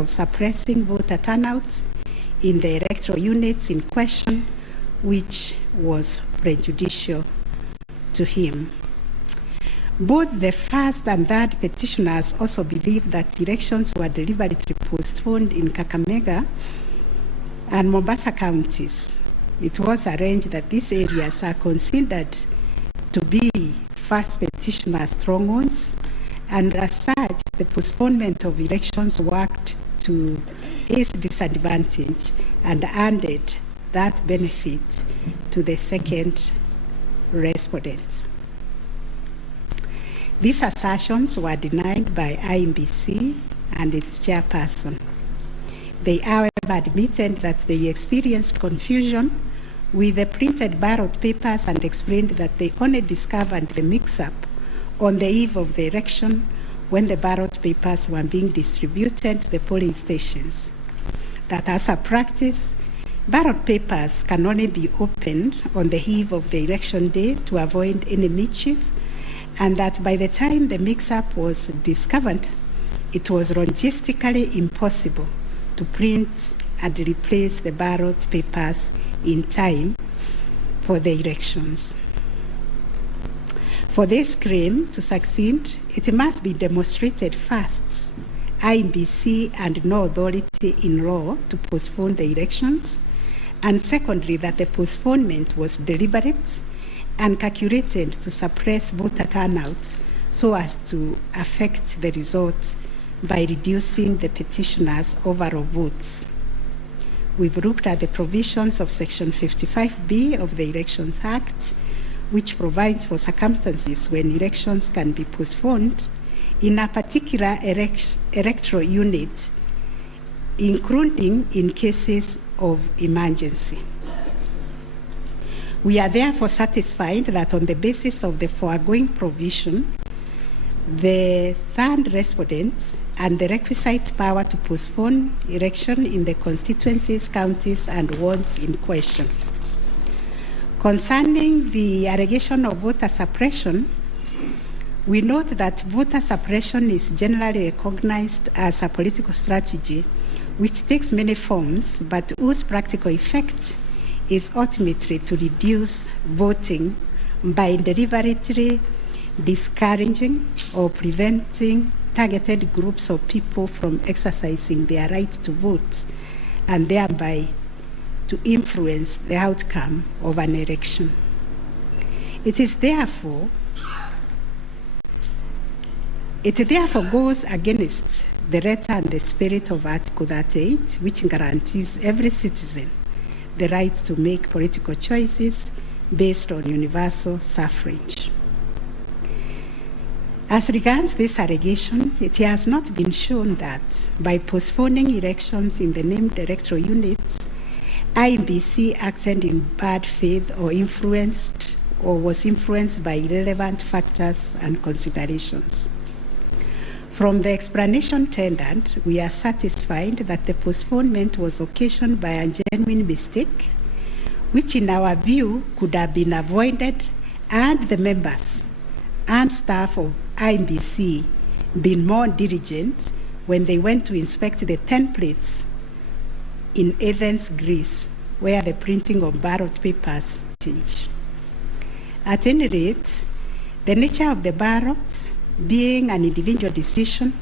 of suppressing voter turnout in the electoral units in question, which was prejudicial to him. Both the first and third petitioners also believe that elections were deliberately postponed in Kakamega and Mombasa counties. It was arranged that these areas are considered to be first petitioner strongholds, and as such, the postponement of elections worked to his disadvantage and added that benefit to the second respondent. These assertions were denied by IEBC and its chairperson. They, however, admitted that they experienced confusion with the printed ballot papers and explained that they only discovered the mix-up on the eve of the election when the ballot papers were being distributed to the polling stations. That as a practice, ballot papers can only be opened on the eve of the election day to avoid any mischief, and that by the time the mix-up was discovered, it was logistically impossible to print and replace the ballot papers in time for the elections. For this claim to succeed, it must be demonstrated first, IEBC and no authority in law to postpone the elections, and secondly, that the postponement was deliberate and calculated to suppress voter turnout so as to affect the result by reducing the petitioners' overall votes. We've looked at the provisions of Section 55B of the Elections Act, which provides for circumstances when elections can be postponed in a particular electoral unit, including in cases of emergency. We are therefore satisfied that on the basis of the foregoing provision, the third respondent and the requisite power to postpone election in the constituencies, counties, and wards in question. Concerning the allegation of voter suppression, we note that voter suppression is generally recognized as a political strategy which takes many forms, but whose practical effect is ultimately to reduce voting by deliberately discouraging or preventing targeted groups of people from exercising their right to vote and thereby to influence the outcome of an election. It therefore goes against the letter and the spirit of Article 38, which guarantees every citizen the right to make political choices based on universal suffrage. As regards this allegation, it has not been shown that by postponing elections in the named electoral units, IEBC acted in bad faith or was influenced by irrelevant factors and considerations. From the explanation tendered, we are satisfied that the postponement was occasioned by a genuine mistake, which in our view could have been avoided and the members and staff of IEBC been more diligent when they went to inspect the templates in Athens, Greece, where the printing of ballot papers changed. At any rate, the nature of the ballot being an individual decision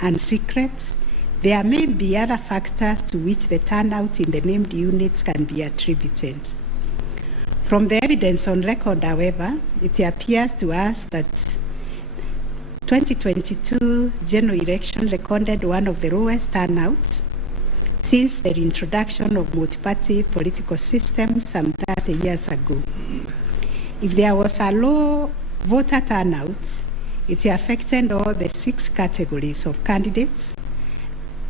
and secret, there may be other factors to which the turnout in the named units can be attributed. From the evidence on record, however, it appears to us that 2022 general election recorded one of the lowest turnouts since the introduction of multi-party political system some 30 years ago. If there was a low voter turnout, it affected all the 6 categories of candidates,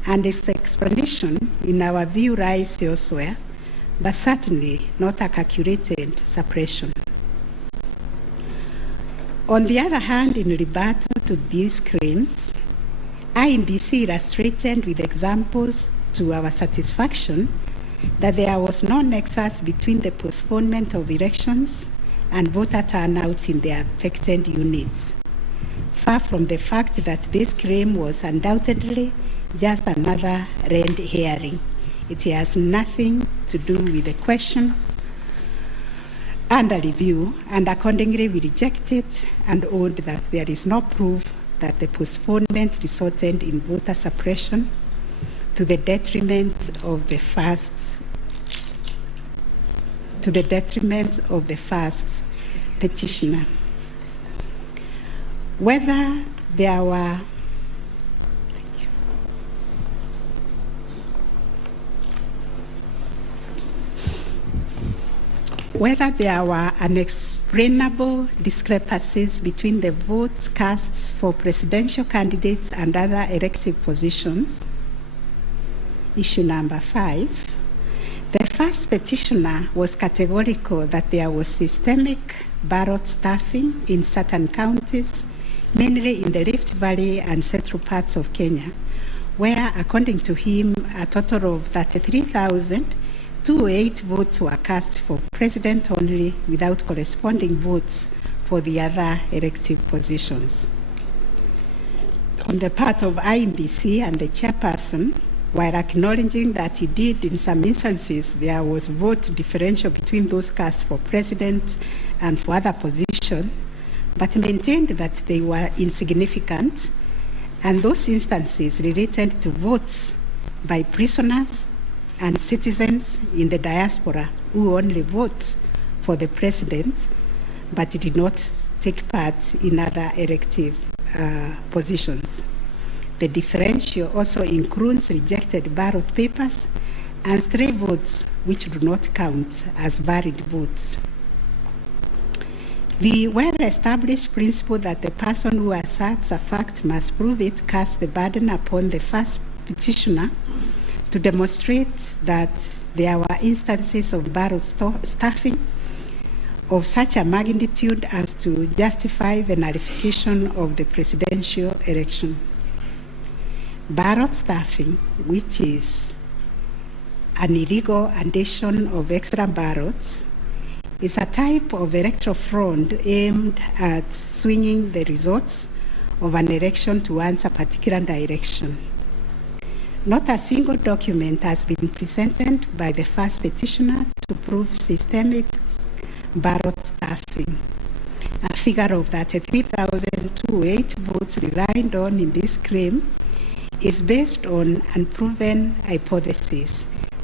and its explanation, in our view, lies elsewhere, but certainly not a calculated suppression. On the other hand, in rebuttal to these claims, IEBC illustrated with examples to our satisfaction that there was no nexus between the postponement of elections and voter turnout in the affected units. Far from the fact that this claim was undoubtedly just another red herring. It has nothing to do with the question under review, and accordingly we reject it and hold that there is no proof that the postponement resulted in voter suppression to the detriment of the first petitioner. Whether there were unexplainable discrepancies between the votes cast for presidential candidates and other elective positions. Issue number 5. The first petitioner was categorical that there was systemic ballot stuffing in certain counties, mainly in the Rift Valley and central parts of Kenya, where, according to him, a total of 33,208 votes were cast for president only, without corresponding votes for the other elective positions. On the part of IMBC and the chairperson, while acknowledging that indeed in some instances there was vote differential between those cast for president and for other positions, but maintained that they were insignificant, and those instances related to votes by prisoners and citizens in the diaspora who only vote for the president but did not take part in other elective positions. The differential also includes rejected ballot papers and stray votes which do not count as valid votes. The well-established principle that the person who asserts a fact must prove it casts the burden upon the first petitioner to demonstrate that there were instances of ballot stuffing of such a magnitude as to justify the nullification of the presidential election. Ballot stuffing, which is an illegal addition of extra ballots, is a type of electoral fraud aimed at swinging the results of an election towards a particular direction. Not a single document has been presented by the first petitioner to prove systemic ballot stuffing. A figure of 33,208 votes relied on in this claim is based on unproven hypothesis